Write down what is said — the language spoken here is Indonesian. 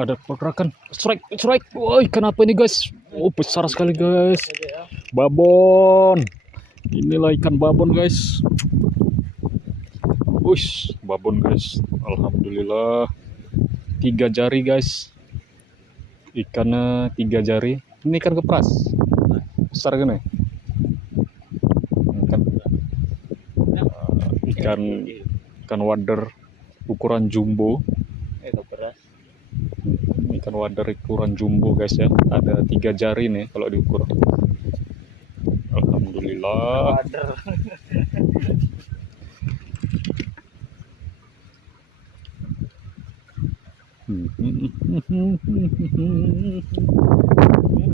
ada pergerakan. Strike, strike. Woi, kenapa ini guys? Oh, besar sekali guys. Babon. Inilah ikan babon guys. Wush, babon guys. Alhamdulillah. 3 jari guys. Ikannya 3 jari. Ini ikan kepras. Besar kan ya? Ikan wader ukuran jumbo. Ikan wader ukuran jumbo guys ya. Ada 3 jari nih kalau diukur. Alhamdulillah.